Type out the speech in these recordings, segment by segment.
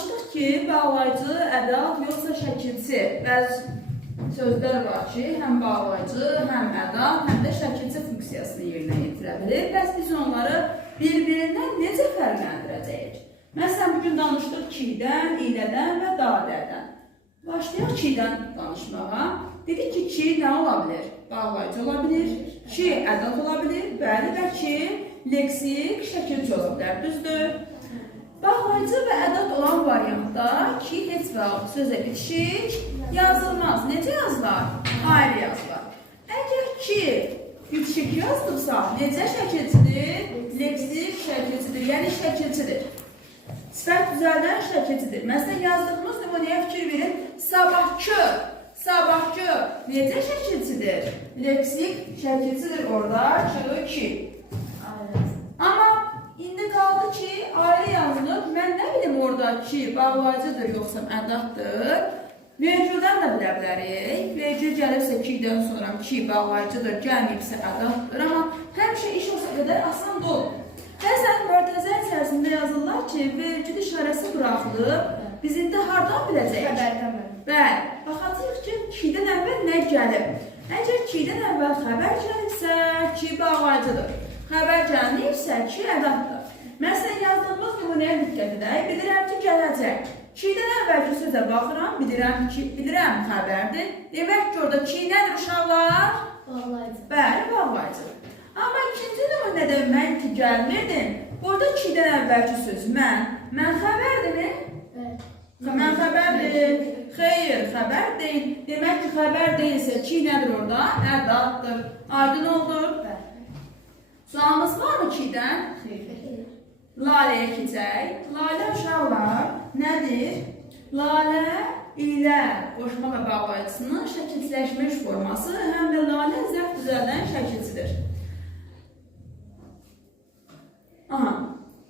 danışdıq ki, bağlayıcı, ədat, yoxsa şəkilçi. Bəzi sözlər var ki, həm bağlayıcı, həm ədat, həm də şəkilçi funksiyasını yerinə yetirə bilir. Bəs biz onları bir-birindən necə fərqləndirəcəyik? Məsələn, bugün danışdıq kidən, ilədən və dadədən. Başlayaq kidən danışmağa. Dedik ki, ki nə ola bilir? Bağlayıcı ola bilir, ki ədat ola bilir, bəli və ki leksik, şəkilçi ola bilər, düzdür? Bağlayıcı və ədat olan variantda ki heç vaxt sözə bitişik yazılmaz. Necə yazılar? Ayrı yazılar. Əgər ki bitişik yazdıqsa, necə şəkilçidir? Leksik şəkilçidir, yəni şəkilçidir. Sifət düzəldən şəkilçidir. Məsələn, yazdığımız nümunəyə fikir verin. Sabahçı, sabahçı necə şəkilçidir? Leksik şəkilçidir orada, ki. Amma indi qaldı ki, ayrı yazılıb. Mən nə bilim orada ki, bağlayıcıdır, yoxsa ədatdır. Vergüldən də bilə bilərik. Vergül gəlirsə ki'dən sonra ki, bağlayıcıdır, gəlməyibsə ədatdır. Amma həmişə iş olsa qədər asan olur. Bəzən mörtəzə içərisində yazırlar ki, vergül işarəsi buraxılıb. Biz indi hardan biləcəyik? Xəbərdən bəli. Bəli. Baxacaq ki, ki'dən əvvəl nə gəlib? Əgər ki'dən əvvəl xəbər gəlibsə, ki bağlayıcıdır. Xəbər gəlməyibsə, ki ədatdır. Məsələn, yazdığımız nümunəyə diqqət edək. Bilirəm ki, gələcək. Ki'dən əvvəlki sözə baxıram, bilirəm xəbərdir. Demək ki, orada ki nədir uşaqlar? Bağlayıcı. Bəli, bağlayıcıdır. Amma ikinci nümunədə mən ki gəlmirdim. Burada ki'dən əvvəlki söz mən xəbərdimi? Mən xəbərdir. Xeyr, xəbər deyil. Demək ki, xəbər deyilsə ki nədir orada? Ədatdır. Aydın oldu? Sualımız var mı ki'dən? Laləyə keçək. Lalə uşaqlar nədir? Lalə ilə qoşma və bağlayıcısının şəkilçiləşmiş forması, həm də lalə zərf düzəldən şəkilçidir. Aha.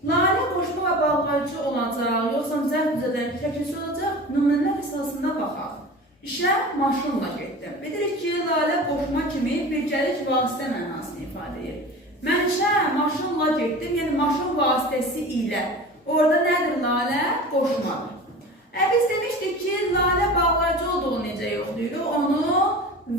Lalə qoşma və bağlayıcı olacaq, yoxsa zərf düzəldən şəkilçi olacaq? Nümunələr əsasında baxaq. İşə maşınla getdim. Bilirik ki, lalə qoşma kimi birgəlik vasitə mənasını ifadə edir. Mən işə maşınla getdim, yəni maşın vasitəsi ilə. Orada nədir lalə? Qoşmadır. Biz demişdik ki, lalə bağlayıcı olduğunu necə yoxlayırıq? Onu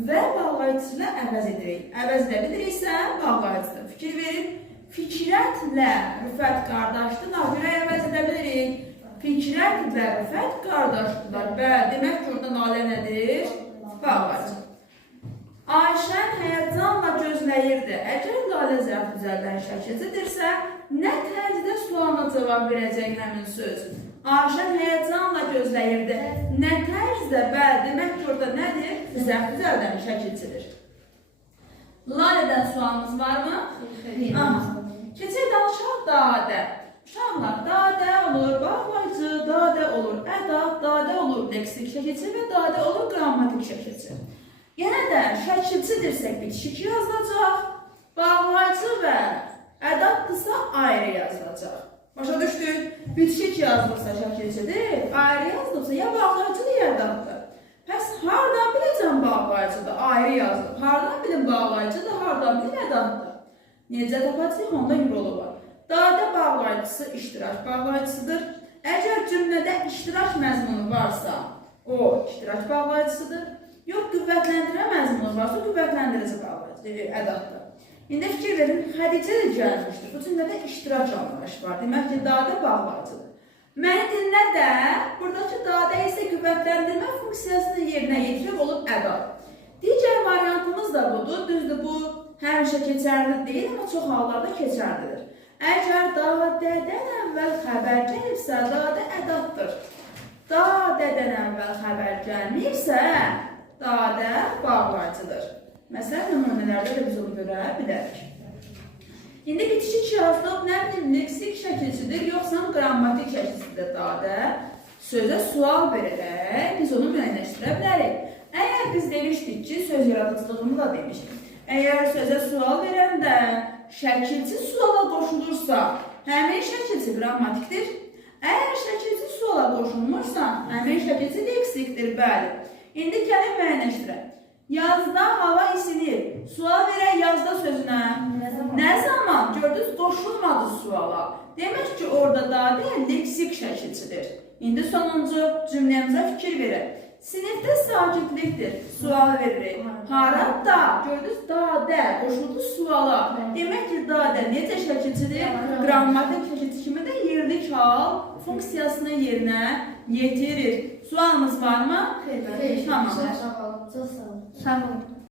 və bağlayıcı ilə əvəz edirik. Əvəz edə biliriksə, bağlayıcıdır. Fikir verin, fikrətlə rüfət qardaşdırlar. Görə əvəz edə bilirik. Fikrət və rüfət qardaşdırlar. Bəli, demək ki, orada lalə nədir? Bağlayıcı. Ayşən həyəcanla gözləyirdi. Əgər lalə zərf düzəldən şəkilçidirsə, nə tərzdə sualına cavab verəcək həmin söz? Ayşən həyəcanla gözləyirdi. Nə tərzdə? Bəli, demək ki, orada nədir? Zərf düzəldən şəkilçidir. Lalədən sualımız varmı? Keçək danışaq dadə. Uşaqlar, dadə olur, bağlayıcı, dadə olur, ədat, dadə olur, leksik şəkilçi və dadə olur, qrammatik şəkilçi. Yenə də şəkilçidirsək bitişik yazılacaq, bağlayıcı və ədatdırsa ayrı yazılacaq. Başa düşdük? Bitişik yazılırsa şəkilçidir, ayrı yazılıbsa ya bağlayıcıdır ya ədatdır. Pəs hardan biləcəm bağlayıcıdır, ayrı yazılıb. Hardan bilim bağlayıcıdır, hardan bilim ədatdır. Necə tapacaq? Onda yolu var. Dadə bağlayıcısı iştirak bağlayıcısıdır. Əgər cümlədə iştirak məzmunu varsa, o iştirak bağlayıcısıdır. Yox, qüvvətləndirmə məzmunu varsa, qüvvətləndirici bağlayıcıdır, ədatdır. İndi fikir verin, Xədicə də gəlmişdir. Bu cümlədə iştirak anlayışı var. Demək ki, dadə bağlayıcıdır. Məni dinlə də, buradakı dadə isə qüvvətləndirmə funksiyasını yerinə yetirib olub ədat. Digər variantımız da budur. Düzdür, bu həmişə keçərli deyil, amma çox hallarda keçərlidir. Əgər dadədən əvvəl xəbər gəlibsə, dadə ədatdır. Dadədən əvvəl xəbər gəlməyibsə, dadə bağlayıcıdır. Məsələn, nümunələrdə də biz onu görə bilərik. İndi bitişik yazdıq, nə bilim, leksik şəkilçidir, yoxsa qrammatik şəkilçidir dadə. Sözə sual verərək biz onu müəyyənləşdirə bilərik. Əgər biz demişdik ki, söz yaradıcılığını da demişdik. Əgər sözə sual verəndə şəkilçi suala qoşulursa, həmin şəkilçi qrammatikdir. Əgər şəkilçi suala qoşulmursa, həmin şəkilçi leksikdir, bəli. İndi gəlin müəyyənləşdirək. Yazda hava isinir. Sual verək yazda sözünə. Nə zaman? Gördünüz, qoşulmadı suala. Demək ki, orada dadə leksik şəkilçidir. İndi sonuncu cümləmizə fikir verək. Sinifdə sakitlikdir. Sual veririk. Harada? Gördünüz, dadə qoşuldu suala. Demək ki, dadə necə şəkilçidir? Qrammatik şəkilçi kimi də yerlik hal funksiyasını yerinə yetirir. Sualımız var mı? Xeyr. Tamam. Sağ olun. Sağ olun.